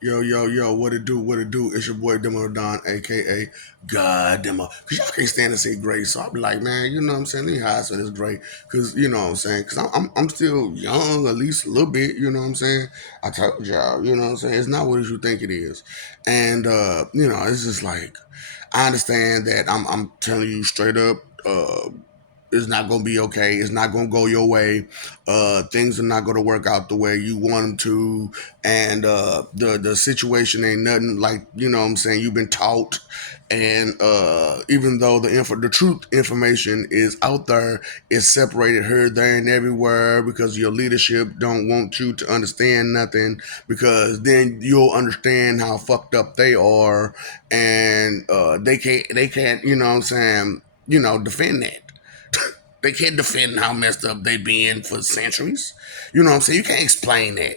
Yo, yo, yo, what it do, what it do? It's your boy Demo Don, aka God Demo. Cause y'all can't stand to see Gray. So I'll be like, man, you know what I'm saying? Let me hide some of this Gray. Cause you know what I'm saying? Cause I'm still young, at least a little bit, you know what I'm saying? I told y'all, you know what I'm saying? It's not what you think it is. And it's just like I understand that I'm telling you straight up, it's not going to be okay. It's not going to go your way. Things are not going to work out the way you want them to. And the situation ain't nothing like, you know what I'm saying, you've been taught. And even though the truth information is out there, it's separated here, there, and everywhere because your leadership don't want you to understand nothing because then you'll understand how fucked up they are. And they can't, you know what I'm saying, defend that. They can't defend how messed up they been for centuries. You know what I'm saying? You can't explain that.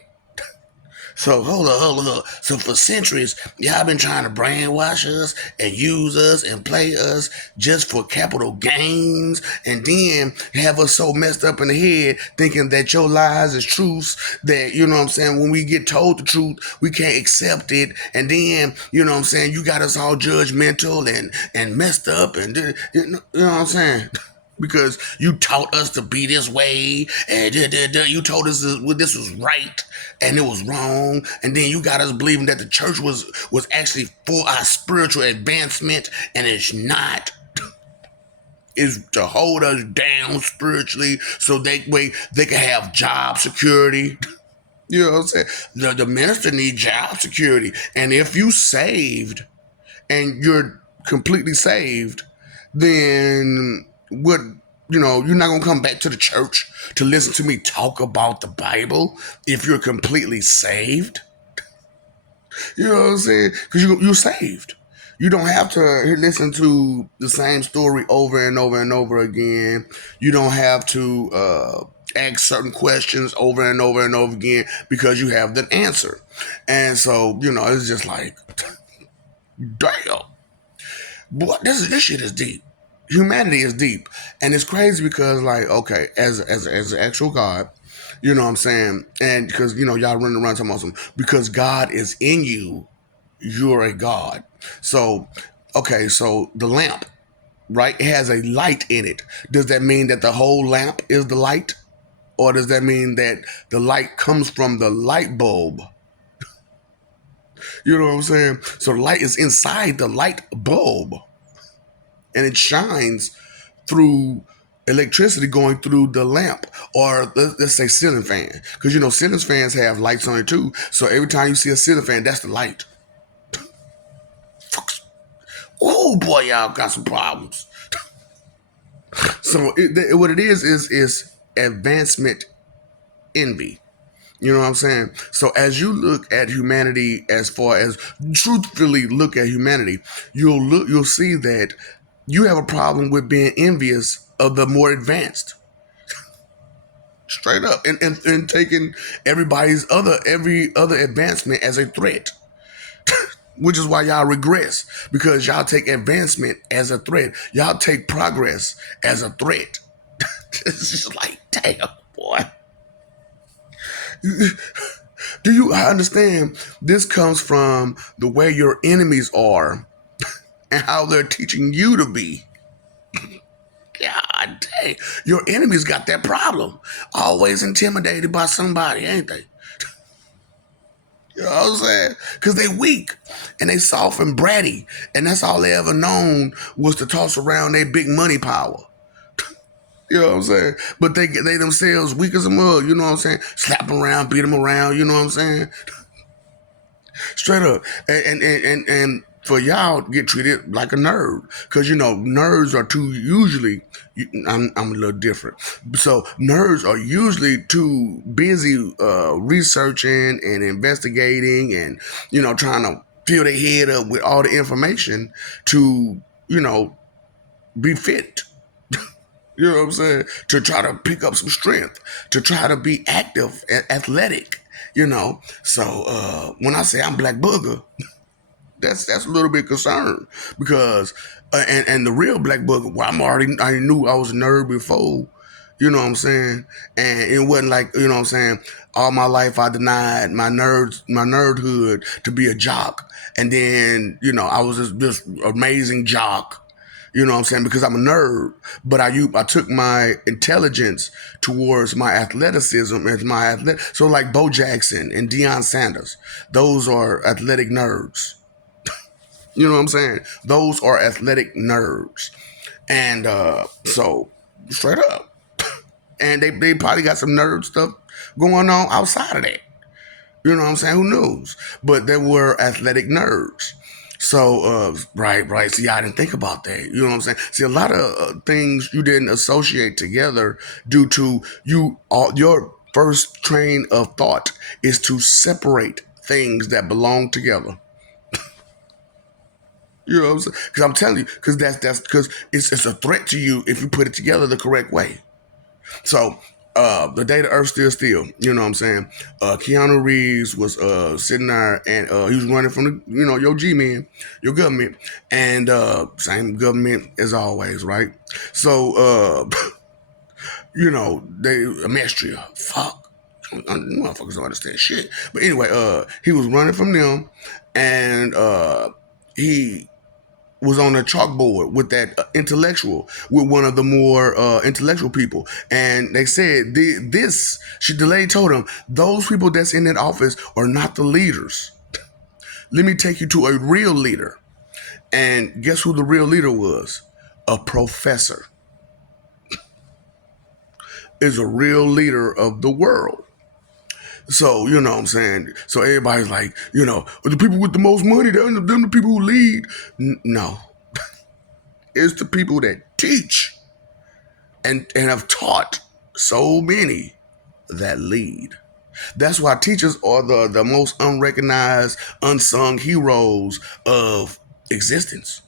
So hold up. So for centuries, y'all been trying to brainwash us and use us and play us just for capital gains, and then have us so messed up in the head thinking that your lies is truths. That you know what I'm saying. When we get told the truth, we can't accept it, and then you know what I'm saying. You got us all judgmental and messed up, and you know what I'm saying. Because you taught us to be this way, and you told us this was right and it was wrong, and then you got us believing that the church was actually for our spiritual advancement, and it's not. Is to hold us down spiritually so they can have job security. You know what I'm saying? The minister needs job security, and if you saved and you're completely saved, then what? You're not gonna come back to the church to listen to me talk about the Bible if you're completely saved. You know what I'm saying? Because you're saved. You don't have to listen to the same story over and over and over again. You don't have to ask certain questions over and over and over again because you have the answer. And so, it's just like, damn. Boy, this shit is deep. Humanity is deep, and it's crazy because, like, okay, as an actual God, you know what I'm saying, and because y'all running around talking about some because God is in you, you're a God. So, okay, so the lamp, right, it has a light in it. Does that mean that the whole lamp is the light, or does that mean that the light comes from the light bulb? You know what I'm saying? So the light is inside the light bulb, and it shines through electricity going through the lamp, or let's say ceiling fan, because ceiling fans have lights on it too. So every time you see a ceiling fan, that's the light. Oh boy, y'all got some problems. So what it is advancement envy. You know what I'm saying? So as you look at humanity, as far as truthfully look at humanity, you'll see that you have a problem with being envious of the more advanced. Straight up, and taking every other advancement as a threat, which is why y'all regress, because y'all take advancement as a threat. Y'all take progress as a threat. It's just like, damn, boy. Do you understand? This comes from the way your enemies are and how they're teaching you to be. God dang, your enemies got that problem. Always intimidated by somebody, ain't they? You know what I'm saying? Because they weak and they soft and bratty, and that's all they ever known was to toss around their big money power. You know what I'm saying? But they themselves weak as a mug. You know what I'm saying? Slap them around, beat them around. You know what I'm saying? Straight up, and for y'all to get treated like a nerd, because nerds are too usually. I'm a little different, so nerds are usually too busy researching and investigating, and trying to fill their head up with all the information to be fit. You know what I'm saying? To try to pick up some strength, to try to be active and athletic. So when I say I'm Black Booger, that's a little bit concerned because and the real Black Booger, well, I knew I was a nerd before. You know what I'm saying? And it wasn't like, you know what I'm saying, all my life I denied my nerdhood to be a jock. And then, I was this amazing jock. You know what I'm saying? Because I'm a nerd, but I took my intelligence towards my athleticism as my athletic. So like Bo Jackson and Deion Sanders, those are athletic nerds. You know what I'm saying? Those are athletic nerds. And so straight up. And they probably got some nerd stuff going on outside of that. You know what I'm saying? Who knows? But they were athletic nerds. So, right. See, I didn't think about that. You know what I'm saying? See, a lot of things you didn't associate together due to your first train of thought is to separate things that belong together. You know what I'm saying? Because I'm telling you, because that's because it's a threat to you if you put it together the correct way. So the day the Earth still still, you know what I'm saying? Keanu Reeves was sitting there and he was running from the, your G man, your government, and same government as always, right? So they Amestria, fuck. Motherfuckers don't understand shit. But anyway, he was running from them and he was on a chalkboard with that intellectual, with one of the more intellectual people. And they said, the lady told him, those people that's in that office are not the leaders. Let me take you to a real leader. And guess who the real leader was? A professor is a real leader of the world. So, you know what I'm saying? So everybody's like, the people with the most money, them the people who lead. No, it's the people that teach and have taught so many that lead. That's why teachers are the most unrecognized, unsung heroes of existence.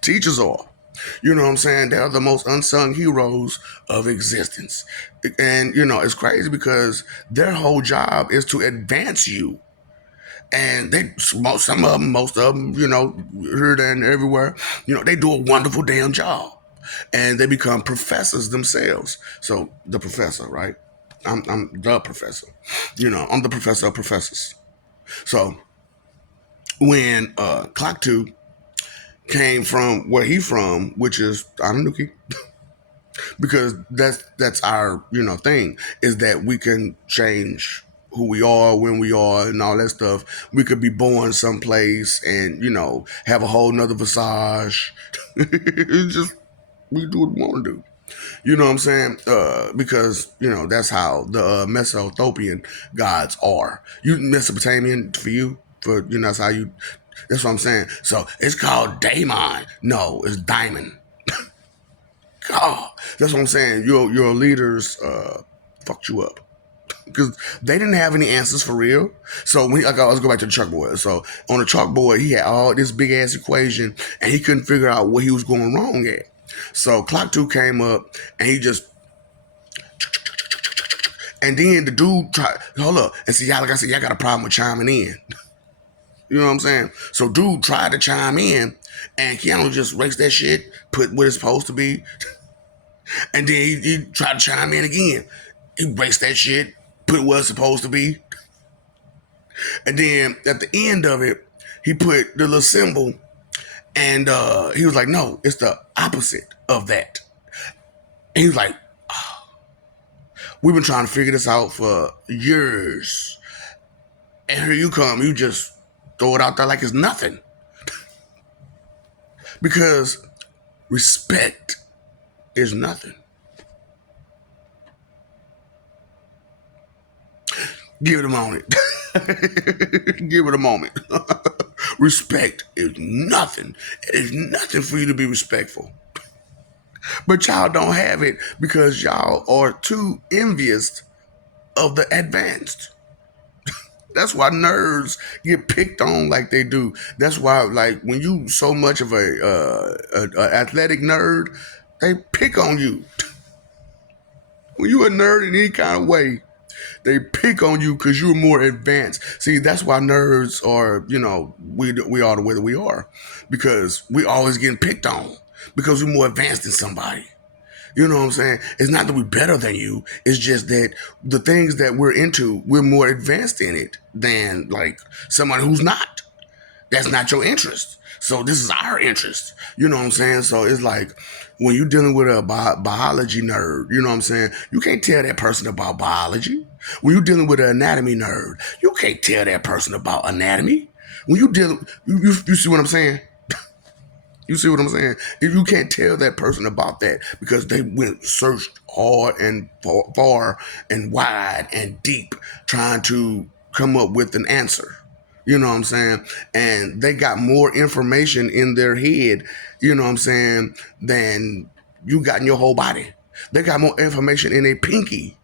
Teachers are. You know what I'm saying? They are the most unsung heroes of existence. And, it's crazy because their whole job is to advance you. And some of them, most of them, here, there, and everywhere, they do a wonderful damn job. And they become professors themselves. So the professor, right? I'm the professor. I'm the professor of professors. So when Clock Two came from where he from, which is Ananuki, because that's our thing is that we can change who we are, when we are, and all that stuff. We could be born someplace and have a whole nother visage. It's just we do what we want to do. You know what I'm saying? Because that's how the Mesopotamian gods are. You Mesopotamian for you, for that's how you. That's what I'm saying. So it's called Daemon. No, it's Diamond. God, that's what I'm saying. Your leaders fucked you up because they didn't have any answers for real. So let's go back to the chalkboard. So on the chalkboard, he had all this big ass equation, and he couldn't figure out what he was going wrong at. So Clock Two came up, and he just, and then the dude tried, hold up, and see, y'all, like I said, y'all got a problem with chiming in. You know what I'm saying? So dude tried to chime in, and Keanu just raced that shit, put what it's supposed to be, and then he tried to chime in again. He raced that shit, put what it's supposed to be, and then at the end of it, he put the little symbol, and he was like, "No, it's the opposite of that." And he was like, "We've been trying to figure this out for years, and here you come, you just throw it out there like it's nothing." Because respect is nothing. Give it a moment. Give it a moment. Respect is nothing. It is nothing for you to be respectful. But y'all don't have it because y'all are too envious of the advanced. That's why nerds get picked on like they do. That's why, like, when you so much of a athletic nerd, they pick on you. When you a nerd in any kind of way, they pick on you because you're more advanced. See, that's why nerds are, we are the way that we are because we always getting picked on because we're more advanced than somebody. You know what I'm saying? It's not that we're better than you. It's just that the things that we're into, we're more advanced in it than like someone who's not. That's not your interest. So this is our interest. You know what I'm saying? So it's like when you're dealing with a biology nerd, you know what I'm saying? You can't tell that person about biology. When you're dealing with an anatomy nerd, you can't tell that person about anatomy. When you deal, you see what I'm saying? You see what I'm saying? If you can't tell that person about that because they went searched hard and far and wide and deep trying to come up with an answer. You know what I'm saying? And they got more information in their head, you know what I'm saying, than you got in your whole body. They got more information in a pinky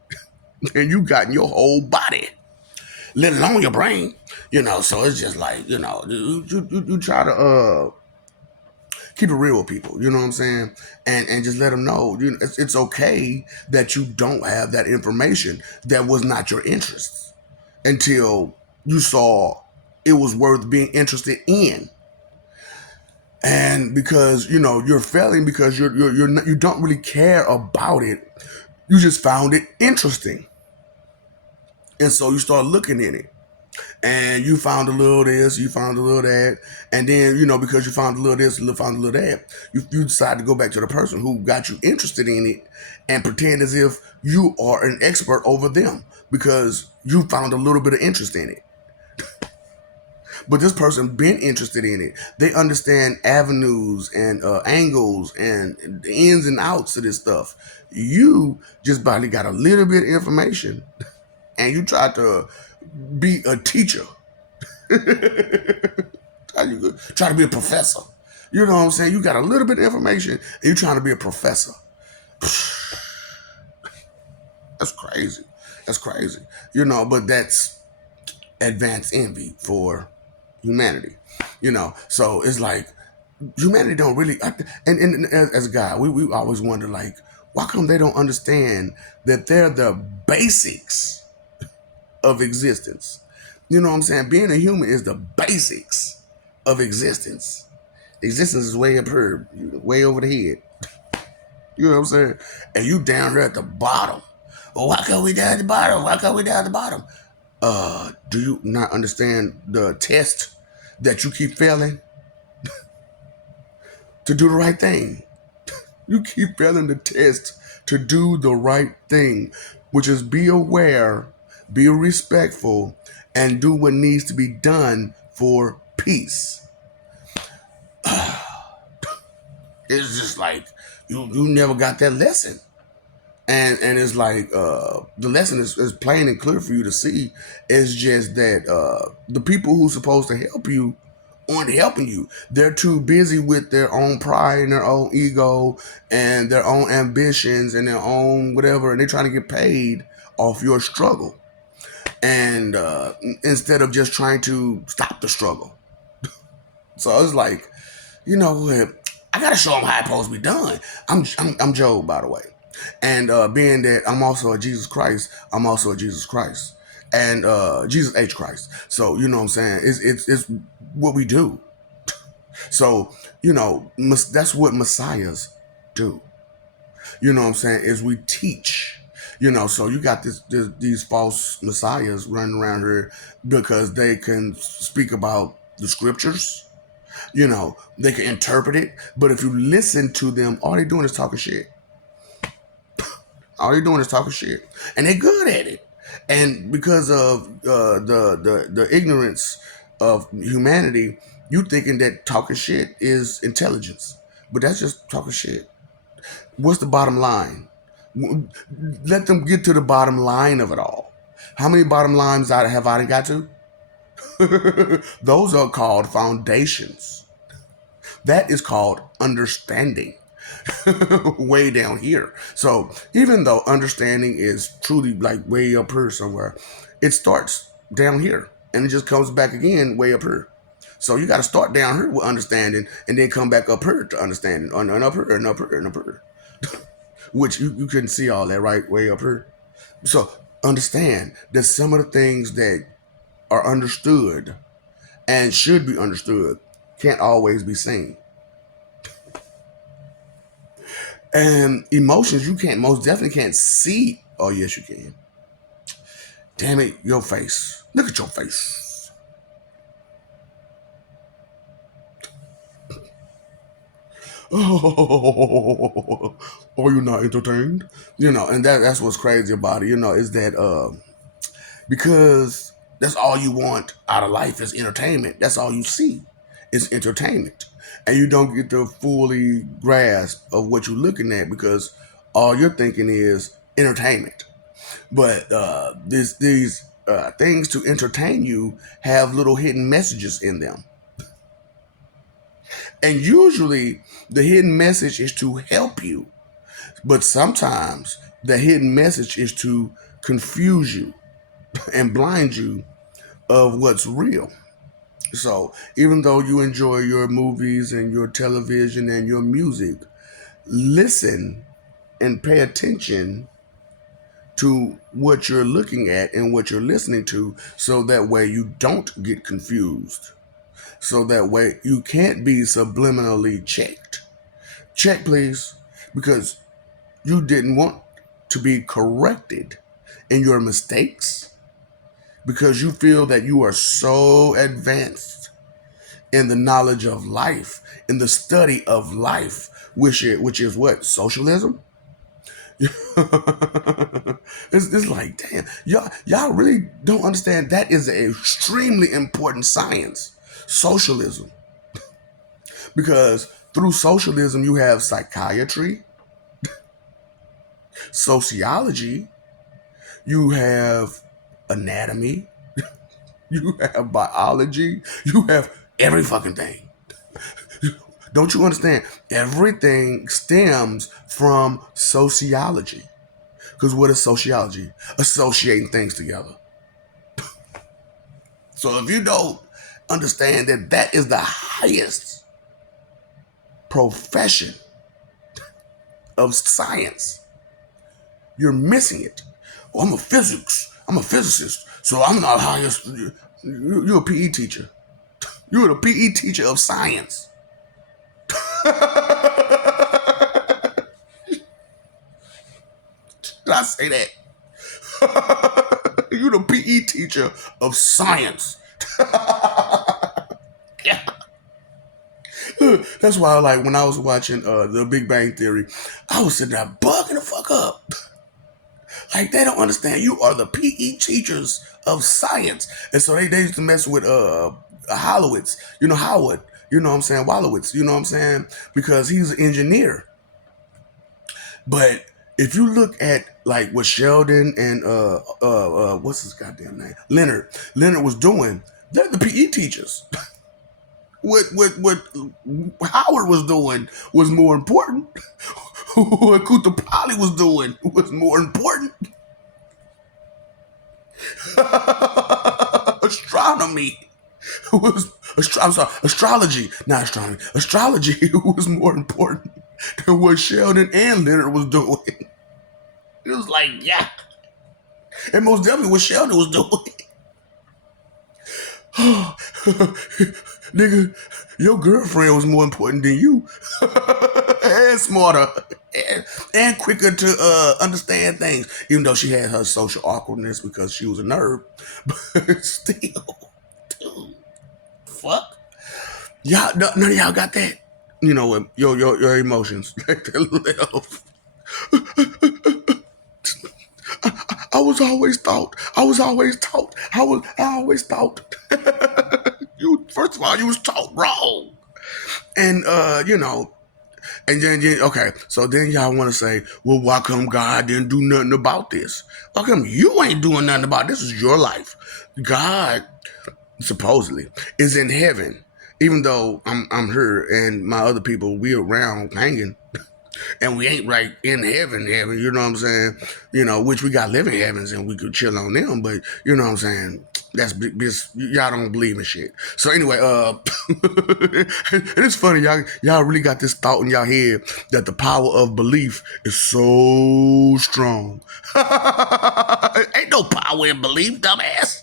than you got in your whole body, let alone your brain. You know, so it's just like, you try to keep it real with people. You know what I'm saying? And just let them know, it's okay that you don't have that information that was not your interest until you saw it was worth being interested in. And because you're failing because you're not, you don't really care about it. You just found it interesting, and so you start looking in it. And you found a little this, you found a little that, and then because you found a little this, you found a little that, you decide to go back to the person who got you interested in it, and pretend as if you are an expert over them because you found a little bit of interest in it. But this person been interested in it. They understand avenues and angles and the ins and outs of this stuff. You just barely got a little bit of information, and you try to be a teacher. Try to be a professor. You know what I'm saying? You got a little bit of information and you're trying to be a professor. That's crazy. That's crazy. But that's advanced envy for humanity. So it's like humanity don't really, and as a guy, we always wonder, like, why come they don't understand that they're the basics of existence? You know what I'm saying? Being a human is the basics of existence. Existence is way up here, way over the head. You know what I'm saying? And you down here at the bottom. Well, why can't we down at the bottom? Why can't we down at the bottom? Do you not understand the test that you keep failing to do the right thing? You keep failing the test to do the right thing, which is be aware, be respectful, and do what needs to be done for peace. It's just like you never got that lesson. And it's like the lesson is plain and clear for you to see. It's just that the people who's supposed to help you aren't helping you. They're too busy with their own pride and their own ego and their own ambitions and their own whatever, and they're trying to get paid off your struggle. And instead of just trying to stop the struggle. So it's like, what? I gotta show them how it's supposed to be done. I'm Joe, by the way, and being that I'm also a Jesus Christ, I'm also a Jesus Christ, and Jesus H Christ. So you know what I'm saying? It's what we do. So that's what messiahs do. You know what I'm saying? Is we teach. So you got these false messiahs running around here because they can speak about the scriptures. They can interpret it, but if you listen to them, all they doing is talking shit. All they doing is talking shit, and they're good at it. And because of the ignorance of humanity, you thinking that talking shit is intelligence, but that's just talking shit. What's the bottom line? Let them get to the bottom line of it all. How many bottom lines have I got to? Those are called foundations. That is called understanding. Way down here. So even though understanding is truly like way up here somewhere, it starts down here and it just comes back again way up here. So you got to start down here with understanding and then come back up here to understanding, and up here and up here and up here. Which you couldn't see all that right way up here. So understand that some of the things that are understood and should be understood can't always be seen. And emotions, you can't most definitely can't see. Oh yes, you can. Damn it, your face. Look at your face. Oh, are you not entertained? And that's what's crazy about it. Is that because that's all you want out of life is entertainment. That's all you see is entertainment, and you don't get to fully grasp of what you're looking at because all you're thinking is entertainment. But these things to entertain you have little hidden messages in them, and usually the hidden message is to help you. But sometimes the hidden message is to confuse you and blind you of what's real. So even though you enjoy your movies and your television and your music, listen and pay attention to what you're looking at and what you're listening to so that way you don't get confused. So that way you can't be subliminally checked. Check, please, because you didn't want to be corrected in your mistakes because you feel that you are so advanced in the knowledge of life, in the study of life, which is what? Socialism? It's like, damn, y'all really don't understand that is an extremely important science, socialism. Because through socialism you have psychiatry, sociology, you have anatomy, you have biology, you have every fucking thing. Don't you understand? Everything stems from sociology. Because what is sociology? Associating things together. So if you don't understand that that is the highest profession of science, you're missing it. Oh, I'm a physicist, so I'm not highest. You're a PE teacher. You're the PE teacher of science. Did I say that? You're the PE teacher of science. Yeah. That's why, like, when I was watching The Big Bang Theory, I was sitting there bugging the fuck up. Like, they don't understand. You are the PE teachers of science. And so they used to mess with Holowitz, Howard, you know what I'm saying, Wallowitz, you know what I'm saying, because he's an engineer. But if you look at like what Sheldon and what's his goddamn name, Leonard was doing, they're the PE teachers. What Howard was doing was more important. What Kutapali was doing was more important. Astronomy was I'm sorry, astrology, not astronomy. Astrology was more important than what Sheldon and Leonard was doing. It was like, yeah. And most definitely what Sheldon was doing. Nigga, your girlfriend was more important than you. And smarter. And quicker to understand things. Even though she had her social awkwardness because she was a nerd. But still, dude, fuck. Y'all, none of y'all got that. Your emotions. Like that left. I was always taught. I always thought. You first of all, you was taught wrong. And and then okay, so then y'all want to say, well, why come God didn't do nothing about this? Why come you ain't doing nothing about this? This is your life. God supposedly is in heaven, even though I'm here and my other people we around hanging. And we ain't right in heaven, you know what I'm saying? Which we got living heavens and we could chill on them, but you know what I'm saying? That's y'all don't believe in shit. So anyway, and it's funny, y'all really got this thought in y'all head that the power of belief is so strong. Ain't no power in belief, dumbass.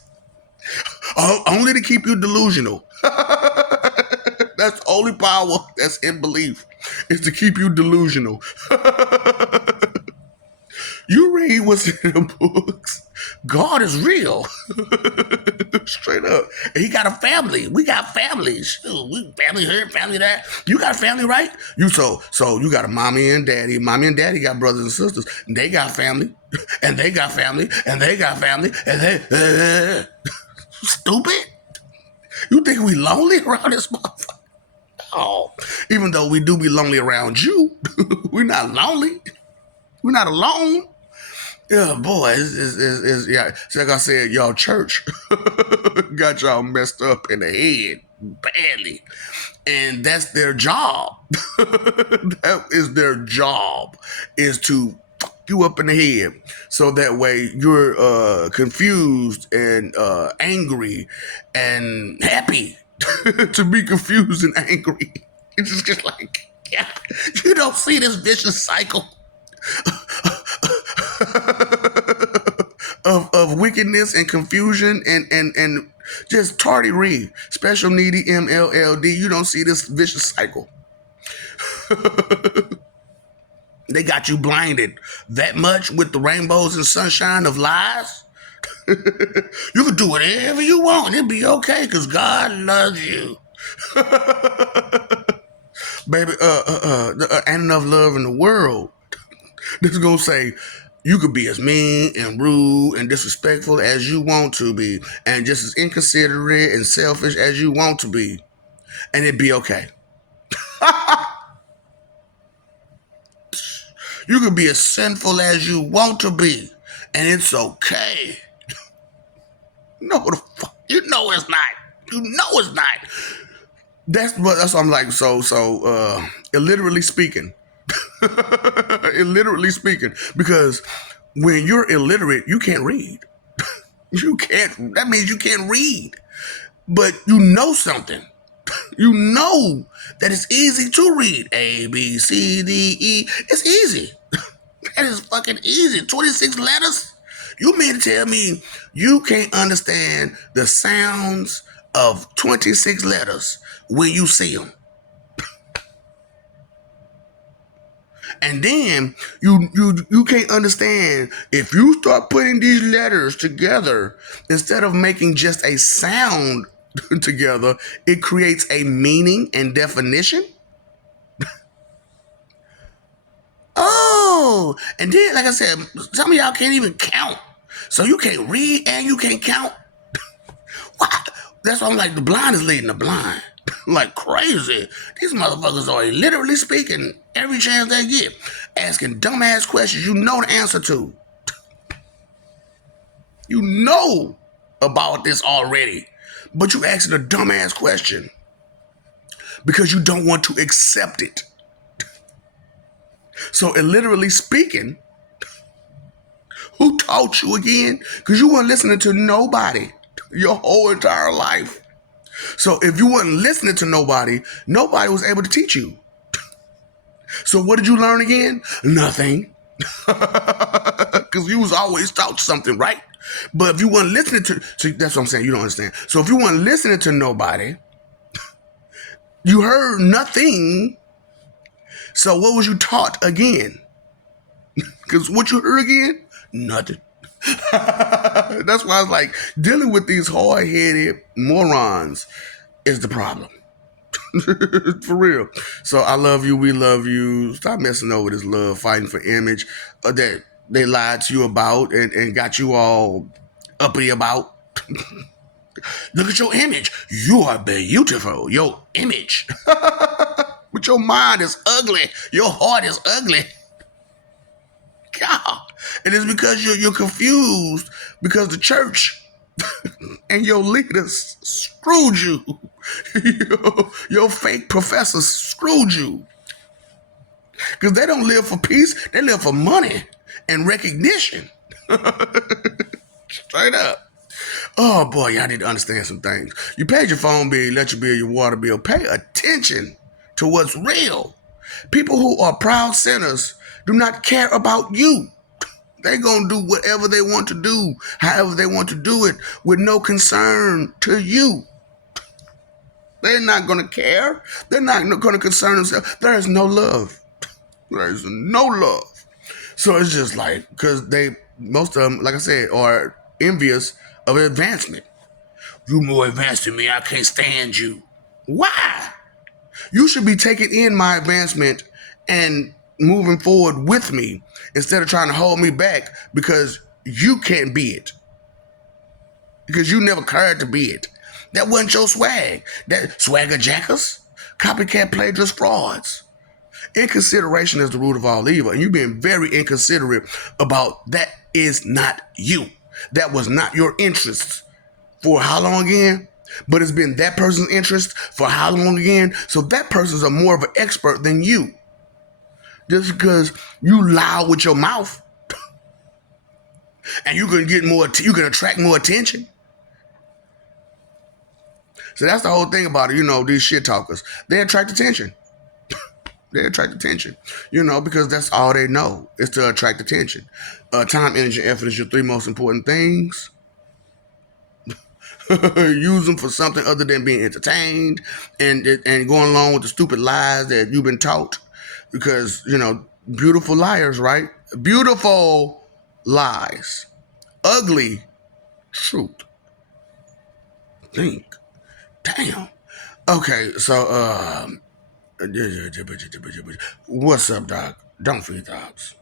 Only to keep you delusional. That's the only power that's in belief. It's to keep you delusional. You read what's in the books. God is real. Straight up. And he got a family. We got families. Shoot, we family here, family there. You got a family, right? So you got a mommy and daddy. Mommy and daddy got brothers and sisters. And they got family. And they got family. And they got family. And they stupid. You think we lonely around this motherfucker? Oh, even though we do be lonely around you, we're not lonely. We're not alone. Yeah, boy, yeah. So like I said, y'all church got y'all messed up in the head badly, and that's their job. That is their job, is to fuck you up in the head, so that way you're confused and angry and happy to be confused and angry. It's just like, yeah, you don't see this vicious cycle of wickedness and confusion and just tardy read, special needy MLLD. You don't see this vicious cycle. They got you blinded that much with the rainbows and sunshine of lies. You can do whatever you want. It'll be okay because God loves you. Baby, ain't enough love in the world. This is gonna say you could be as mean and rude and disrespectful as you want to be, and just as inconsiderate and selfish as you want to be, and it'd be okay. You could be as sinful as you want to be, and it's okay. No, the fuck, you know it's not. You know it's not. That's what I'm like. So, illiterally speaking. Illiterally speaking, because when you're illiterate, you can't read. You can't. That means you can't read, but you know something. You know that it's easy to read. A, B, C, D, E. It's easy. That is fucking easy. 26 letters. You mean to tell me you can't understand the sounds of 26 letters when you see them? And then you can't understand if you start putting these letters together, instead of making just a sound together, it creates a meaning and definition. Oh, and then, like I said, some of y'all can't even count. So you can't read and you can't count. What? That's why I'm like, the blind is leading the blind. Like crazy. These motherfuckers are literally speaking every chance they get, asking dumbass questions you know the answer to. You know about this already, but you asking a dumbass question because you don't want to accept it. So, literally speaking, who taught you again? Because you weren't listening to nobody your whole entire life. So if you weren't listening to nobody, nobody was able to teach you. So what did you learn again? Nothing. Because you was always taught something, right? But if you weren't listening to, that's what I'm saying, you don't understand. So if you weren't listening to nobody, you heard nothing. So what was you taught again? Because what you heard again? Nothing. That's why I was like, dealing with these hard-headed morons is the problem. For real. So I love you. We love you. Stop messing over this love, fighting for image that they lied to you about and got you all uppity about. Look at your image. You are beautiful. Your image. But your mind is ugly. Your heart is ugly. God. And it's because you're confused because the church and your leaders screwed you. Your fake professors screwed you. Because they don't live for peace. They live for money and recognition. Straight up. Oh, boy, y'all need to understand some things. You paid your phone bill, electric bill, your water bill. Pay attention to what's real. People who are proud sinners do not care about you. They're going to do whatever they want to do, however they want to do it, with no concern to you. They're not going to care. They're not going to concern themselves. There is no love. There is no love. So it's just like, because most of them, like I said, are envious of advancement. You more advanced than me. I can't stand you. Why? You should be taking in my advancement and moving forward with me instead of trying to hold me back because you can't be it. Because you never cared to be it. That wasn't your swag. That swagger jackers, copycat plagiarist frauds. Inconsideration is the root of all evil, and you being very inconsiderate about that is not you. That was not your interest. For how long again? But it's been that person's interest for how long again? So that person's a more of an expert than you. Just because you loud with your mouth and you can get more, you can attract more attention. So that's the whole thing about it. These shit talkers, they attract attention. They attract attention, because that's all they know is to attract attention. Time, energy, and effort is your three most important things. Use them for something other than being entertained and going along with the stupid lies that you've been taught. Because, beautiful liars, right? Beautiful lies. Ugly truth. Think. Damn. Okay, so, what's up, Doc? Don't feed the ops.